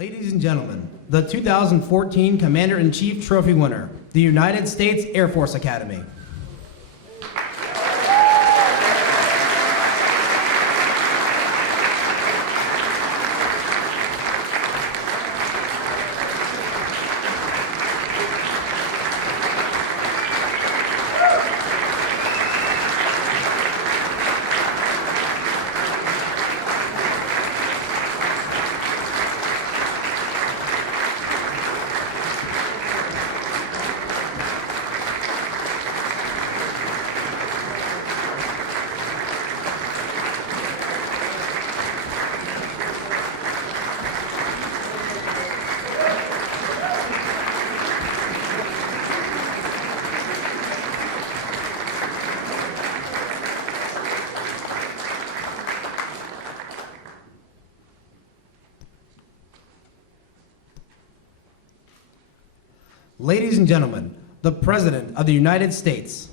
Ladies and gentlemen, the 2014 Commander-in-Chief Trophy winner, the United States Air Force Academy. Ladies and gentlemen, the President of the United States.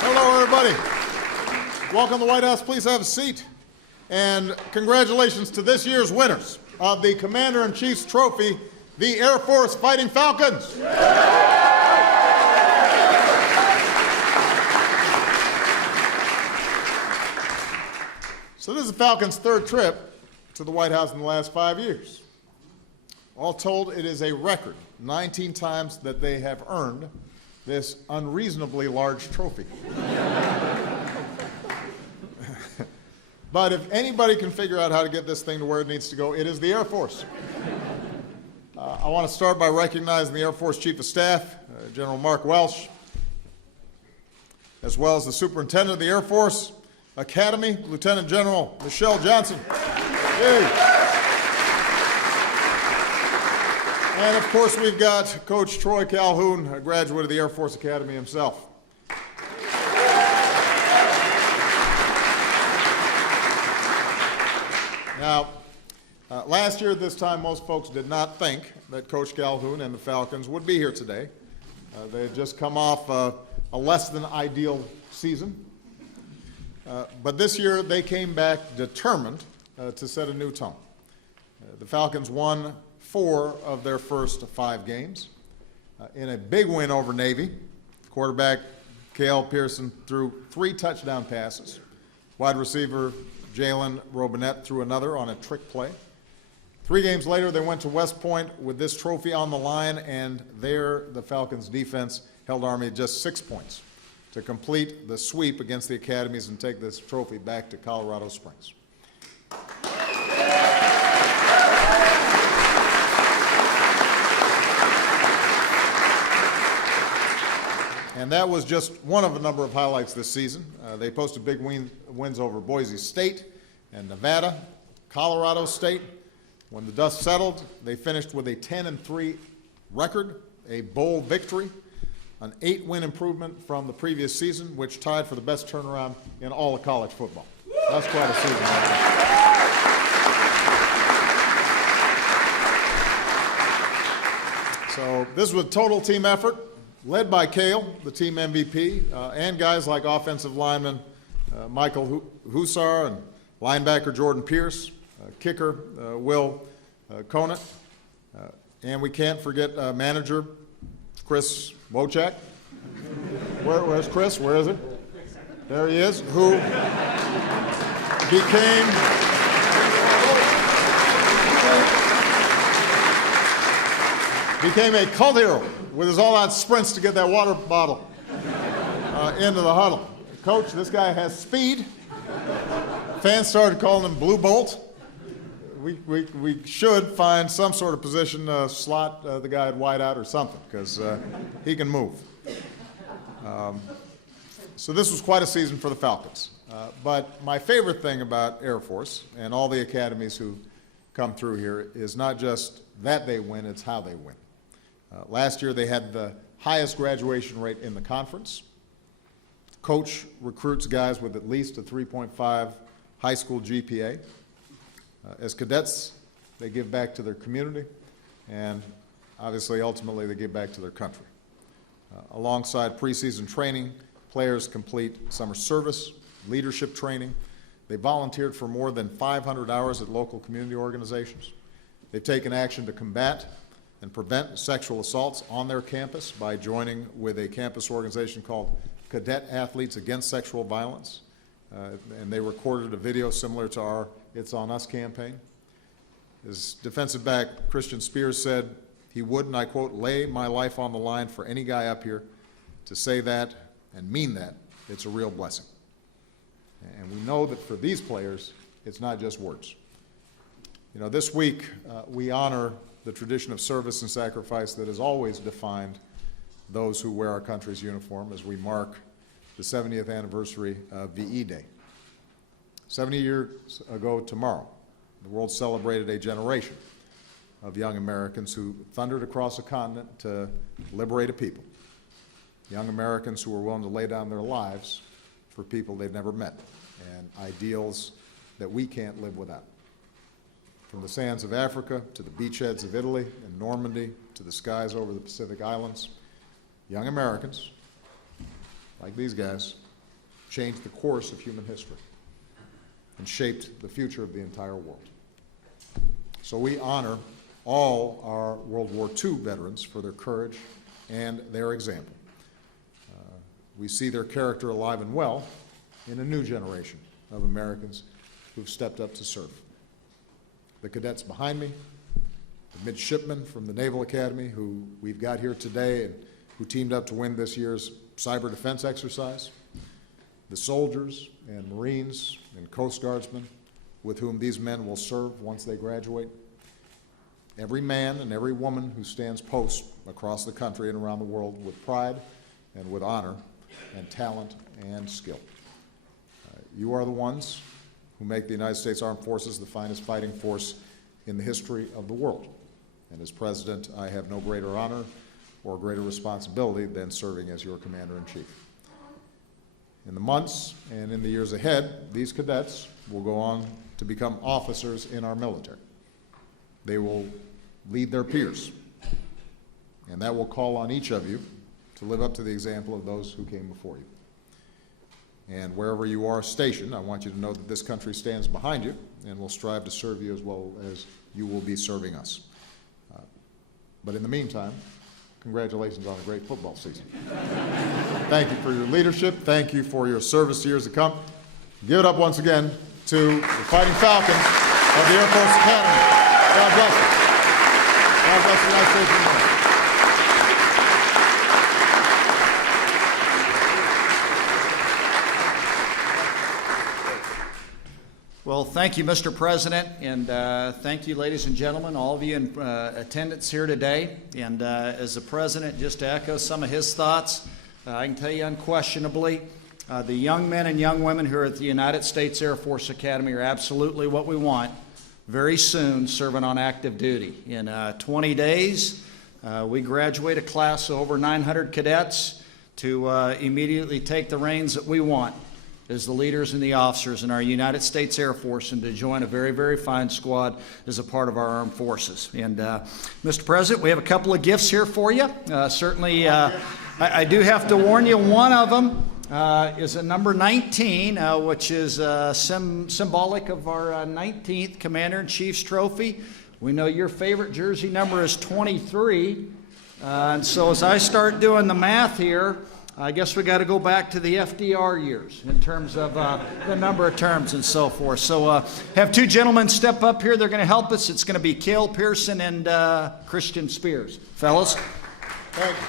Hello, everybody. Welcome to the White House. Please have a seat. And congratulations to this year's winners of the Commander-in-Chief's Trophy, the Air Force Fighting Falcons. So this is the Falcons' third trip to the White House in the last 5 years. All told, it is a record 19 times that they have earned this unreasonably large trophy. But if anybody can figure out how to get this thing to where it needs to go, it is the Air Force. I want to start by recognizing the Air Force Chief of Staff, General Mark Welsh, as well as the Superintendent of the Air Force Academy, Lieutenant General Michelle Johnson. Yay. And of course, we've got Coach Troy Calhoun, a graduate of the Air Force Academy himself. Now, last year at this time, most folks did not think that Coach Calhoun and the Falcons would be here today. They had just come off a less than ideal season. But this year, they came back determined to set a new tone. The Falcons won 4 of their first 5 games in a big win over Navy. Quarterback Cale Pearson threw 3 touchdown passes. Wide receiver Jalen Robinette threw another on a trick play. 3 games later, they went to West Point with this trophy on the line, and there the Falcons' defense held Army at just 6 points to complete the sweep against the academies and take this trophy back to Colorado Springs. And that was just one of a number of highlights this season. They posted big wins over Boise State and Nevada, Colorado State. When the dust settled, they finished with a 10-3 record, a bowl victory, an 8-win improvement from the previous season, which tied for the best turnaround in all of college football. That's quite a season. So this was a total team effort, led by Cale, the team MVP, and guys like offensive lineman Michael Hussar and linebacker Jordan Pierce, kicker Will Conant, and we can't forget manager Chris Wojcik. Where's Chris? Where is he? There he is, who became a cult hero with his all-out sprints to get that water bottle into the huddle. Coach, this guy has speed. Fans started calling him Blue Bolt. We should find some sort of position to slot the guy at wide out or something, because he can move. So this was quite a season for the Falcons. But my favorite thing about Air Force and all the academies who come through here is not just that they win, it's how they win. Last year they had the highest graduation rate in the conference. Coach recruits guys with at least a 3.5 high school GPA. As cadets, they give back to their community, and obviously, ultimately, they give back to their country. Alongside preseason training, players complete summer service, leadership training. They volunteered for more than 500 hours at local community organizations. They've taken action to combat and prevent sexual assaults on their campus by joining with a campus organization called Cadet Athletes Against Sexual Violence. And they recorded a video similar to our It's On Us campaign. As defensive back Christian Spears said, he would, and I quote, lay my life on the line for any guy up here. To say that and mean that, it's a real blessing. And we know that for these players, it's not just words. You know, this week we honor the tradition of service and sacrifice that has always defined those who wear our country's uniform as we mark the 70th anniversary of VE Day. 70 years ago tomorrow, the world celebrated a generation of young Americans who thundered across a continent to liberate a people. Young Americans who were willing to lay down their lives for people they've never met and ideals that we can't live without. From the sands of Africa to the beachheads of Italy and Normandy to the skies over the Pacific Islands, young Americans, like these guys, changed the course of human history and shaped the future of the entire world. So we honor all our World War II veterans for their courage and their example. We see their character alive and well in a new generation of Americans who've stepped up to serve. The cadets behind me, the midshipmen from the Naval Academy who we've got here today and who teamed up to win this year's cyber defense exercise, the soldiers and Marines and Coast Guardsmen with whom these men will serve once they graduate, every man and every woman who stands post across the country and around the world with pride and with honor and talent and skill. You are the ones who make the United States Armed Forces the finest fighting force in the history of the world. And as President, I have no greater honor or greater responsibility than serving as your Commander-in-Chief. In the months and in the years ahead, these cadets will go on to become officers in our military. They will lead their peers, and that will call on each of you to live up to the example of those who came before you. And wherever you are stationed, I want you to know that this country stands behind you and will strive to serve you as well as you will be serving us. But in the meantime, congratulations on a great football season. Thank you for your leadership. Thank you for your service to years to come. Give it up once again to the Fighting Falcons of the Air Force Academy. God bless you. God bless the United States of America. Well, thank you, Mr. President, and thank you, ladies and gentlemen, all of you in attendance here today. And as the President, just to echo some of his thoughts, I can tell you unquestionably, the young men and young women who are at the United States Air Force Academy are absolutely what we want very soon serving on active duty. In 20 days, we graduate a class of over 900 cadets to immediately take the reins that we want as the leaders and the officers in our United States Air Force and to join a very, very fine squad as a part of our armed forces. And Mr. President, we have a couple of gifts here for you. Certainly, I do have to warn you, one of them is a number 19, which is symbolic of our 19th Commander-in-Chief's trophy. We know your favorite jersey number is 23. And so as I start doing the math here, I guess we got to go back to the FDR years in terms of the number of terms and so forth. So have two gentlemen step up here. They're going to help us. It's going to be Cale Pearson and Christian Spears. Fellas. Thank you.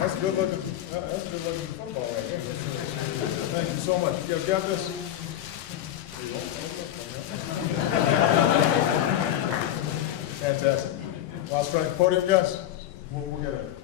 That's a good looking football right there. Thank you so much. You guys got this? Fantastic. Last strike podium, guys. We'll get it.